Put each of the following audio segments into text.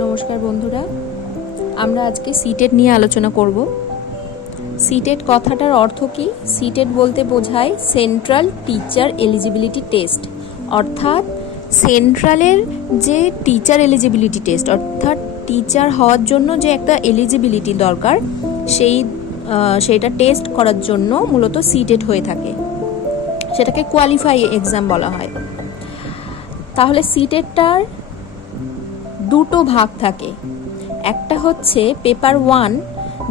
নমস্কার বন্ধুরা, আমরা আজকে সিটেট নিয়ে আলোচনা করব। সিটেট কথাটার অর্থ কি? সিটেট বলতে বোঝায় সেন্ট্রাল টিচার এলিজিবিলিটি টেস্ট, অর্থাৎ সেন্ট্রালের যে টিচার এলিজিবিলিটি টেস্ট, অর্থাৎ টিচার হওয়ার জন্য যে একটা এলিজিবিলিটি দরকার, সেইটা টেস্ট করার জন্য মূলত সিটেট হয়ে থাকে। সেটাকে কোয়ালিফাই এক্সাম বলা হয়। তাহলে সিটেটটার দুটো ভাগ থাকে। একটা হচ্ছে পেপার 1,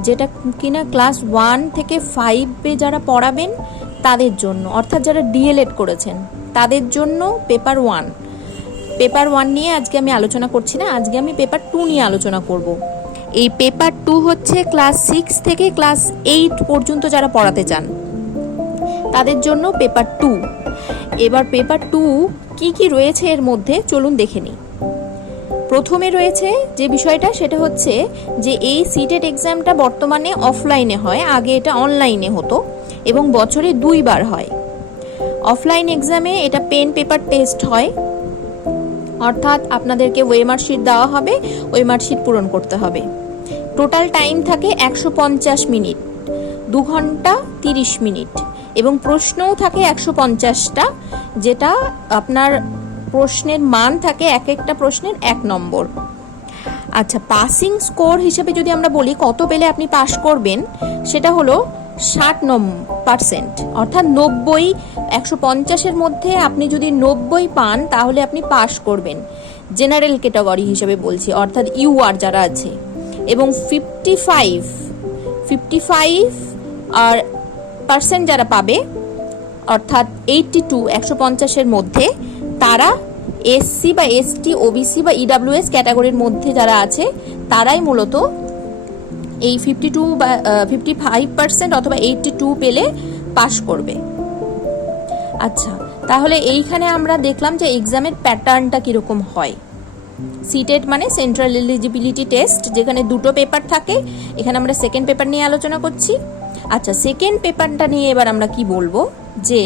যেটা কিনা ক্লাস 1 থেকে 5-এ যারা পড়াবেন তাদের জন্য, অর্থাৎ যারা ডিএলএড করেছেন তাদের জন্য পেপার 1। পেপার 1 নিয়ে আজকে আমি আলোচনা করছি না, আজকে আমি পেপার 2 নিয়ে আলোচনা করব। এই পেপার 2 হচ্ছে ক্লাস 6 থেকে ক্লাস 8 পর্যন্ত যারা পড়াতে চান তাদের জন্য পেপার 2। এবার পেপার 2 কি রয়েছে এর মধ্যে চলুন দেখে নিই। প্রথমে রয়েছে যে বিষয়টা, সেটা হচ্ছে যে এই সিটেট এক্সামটা বর্তমানে অফলাইনে হয়, আগে এটা অনলাইনে হতো এবং বছরে 2 বার হয়। অফলাইন এক্সামে এটা পেন পেপার টেস্ট হয়, অর্থাৎ আপনাদেরকে ওয়েমার শিট দেওয়া হবে, ওয়েমার শিট পূরণ করতে হবে। টোটাল টাইম থাকে 150 মিনিট, 2 ঘন্টা 30 মিনিট, এবং প্রশ্নও থাকে 150টা, যেটা আপনার প্রশ্নের মান থাকে এক একটা প্রশ্নের 1 নম্বর। আচ্ছা, পাসিং স্কোর হিসেবে যদি আমরা বলি কত পেলে আপনি পাস করবেন, সেটা হলো 60%, অর্থাৎ 90। 150-এর মধ্যে আপনি যদি 90 পান তাহলে আপনি পাস করবেন, জেনারেল ক্যাটাগরি হিসেবে বলছি, অর্থাৎ ইউআর যারা আছে। এবং 55 আর পার্সেন্ট যারা পাবে, অর্থাৎ 82 150-এর মধ্যে, তারা এসসি বা এসটি, ওবিসি বা ইডাব্লিউএস ক্যাটাগরির মধ্যে যারা আছে তারাই মূলত এই 52 বা 55% অথবা 82 পেলে পাস করবে। আচ্ছা, তাহলে এইখানে আমরা দেখলাম যে এক্সামের প্যাটার্নটা কীরকম হয়। সিটেট মানে সেন্ট্রাল এলিজিবিলিটি টেস্ট, যেখানে 2টো পেপার থাকে। এখানে আমরা সেকেন্ড পেপার নিয়ে আলোচনা করছি। আচ্ছা, সেকেন্ড পেপারটা নিয়ে এবার আমরা কি বলবো, যে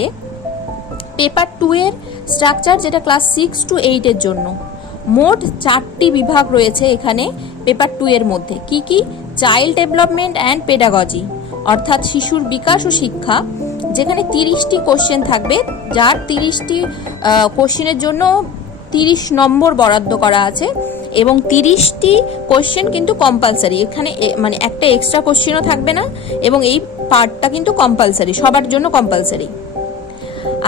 পেপার 2 এর স্ট্রাকচার, যেটা ক্লাস 6 to 8-এর জন্য। মোট 4টি বিভাগ রয়েছে এখানে পেপার 2 এর মধ্যে। কি? চাইল্ড ডেভেলপমেন্ট অ্যান্ড পেডাগজি, অর্থাৎ শিশুর বিকাশ ও শিক্ষা, যেখানে 30টি কোশ্চেন থাকবে, যার 30টি কোশ্চেনের জন্য 30 নম্বর বরাদ্দ করা আছে, এবং 30টি কোশ্চেন কিন্তু কম্পালসারি। এখানে মানে একটা এক্সট্রা কোশ্চেনও থাকবে না, এবং এই পার্টটা কিন্তু কম্পালসারি, সবার জন্য কম্পালসারি।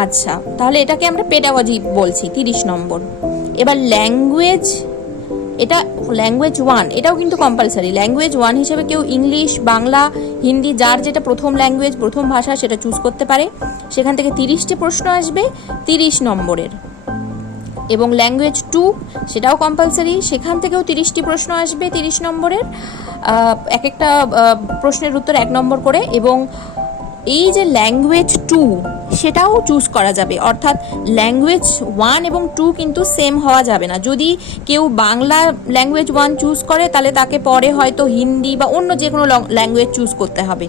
আচ্ছা, তাহলে এটাকে আমরা পেডাগজি বলছি, 30 নম্বর। এবার ল্যাঙ্গুয়েজ, এটা ল্যাঙ্গুয়েজ 1, এটাও কিন্তু কম্পালসারি। ল্যাঙ্গুয়েজ 1 হিসেবে কেউ ইংলিশ, বাংলা, হিন্দি, যার যেটা প্রথম ল্যাঙ্গুয়েজ, প্রথম ভাষা, সেটা চুজ করতে পারে। সেখান থেকে 30টি প্রশ্ন আসবে 30 নম্বরের। এবং ল্যাঙ্গুয়েজ 2, সেটাও কম্পালসারি, সেখান থেকেও 30টি প্রশ্ন আসবে 30 নম্বরের, এক একটা প্রশ্নের উত্তর 1 নম্বর করে। এবং এই যে ল্যাঙ্গুয়েজ 2, সেটাও চুজ করা যাবে, অর্থাৎ ল্যাঙ্গুয়েজ 1 এবং 2 কিন্তু সেম হওয়া যাবে না। যদি কেউ বাংলা ল্যাঙ্গুয়েজ 1 চুজ করে, তাহলে তাকে পরে হয়তো হিন্দি বা অন্য যে কোনো ল্যাঙ্গুয়েজ চুজ করতে হবে।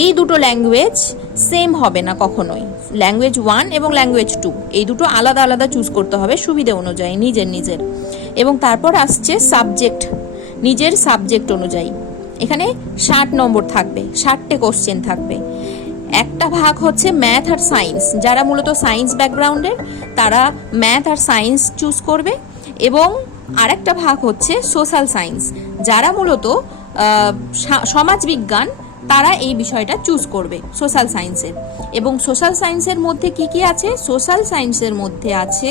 এই দুটো ল্যাঙ্গুয়েজ সেম হবে না কখনোই। ল্যাঙ্গুয়েজ 1 এবং ল্যাঙ্গুয়েজ 2, এই দুটো আলাদা আলাদা চুজ করতে হবে সুবিধা অনুযায়ী, নিজের। এবং তারপর আসছে সাবজেক্ট, নিজের সাবজেক্ট অনুযায়ী। এখানে 60 নম্বর থাকবে, 60টে কোশ্চেন থাকবে। একটা ভাগ হচ্ছে ম্যাথ আর সায়েন্স, যারা মূলত সায়েন্স ব্যাকগ্রাউন্ডের তারা ম্যাথ আর সায়েন্স চুজ করবে। এবং আরেকটা ভাগ হচ্ছে সোশ্যাল সায়েন্স, যারা মূলত সমাজবিজ্ঞান, তারা এই বিষয়টা চুজ করবে সোশ্যাল সায়েন্সের। এবং সোশ্যাল সায়েন্সের মধ্যে কি আছে? সোশ্যাল সায়েন্সের মধ্যে আছে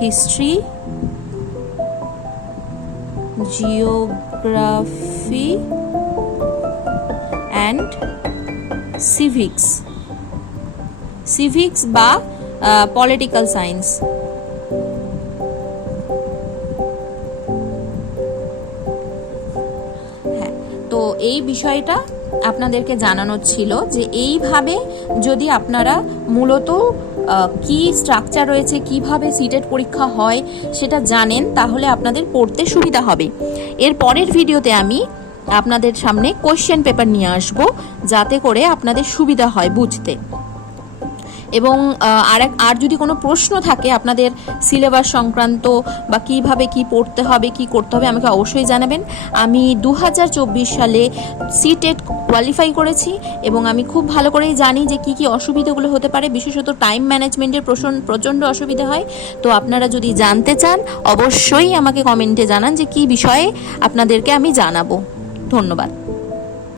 হিস্ট্রি, জিওগ্রাফি অ্যান্ড সিভিক্স বা পলিটিক্যাল সায়েন্স। হ্যাঁ, তো এই বিষয়টা আপনাদেরকে জানানো ছিল, যে এইভাবে যদি আপনারা মূলত কি স্ট্রাকচার রয়েছে, কিভাবে সিটেট পরীক্ষা হয় সেটা জানেন, তাহলে আপনাদের পড়তে সুবিধা হবে। এর পরের ভিডিওতে আমি আপনাদের সামনে কোশ্চেন পেপার নিয়ে আসব, যাতে করে আপনাদের সুবিধা হয় বুঝতে। এবং আর যদি কোনো প্রশ্ন থাকে আপনাদের সিলেবাস সংক্রান্ত বা কিভাবে কি পড়তে হবে কি করতে হবে আমাকে অবশ্যই জানাবেন। আমি 2024 সালে সিটেট কোয়ালিফাই করেছি এবং আমি খুব ভালো করেই জানি যে কি কি অসুবিধাগুলো হতে পারে, বিশেষত টাইম ম্যানেজমেন্টের প্রচণ্ড অসুবিধা হয়। তো আপনারা যদি জানতে চান অবশ্যই আমাকে কমেন্টে জানান যে কি বিষয়ে আপনাদেরকে আমি জানাবো। ধন্যবাদ।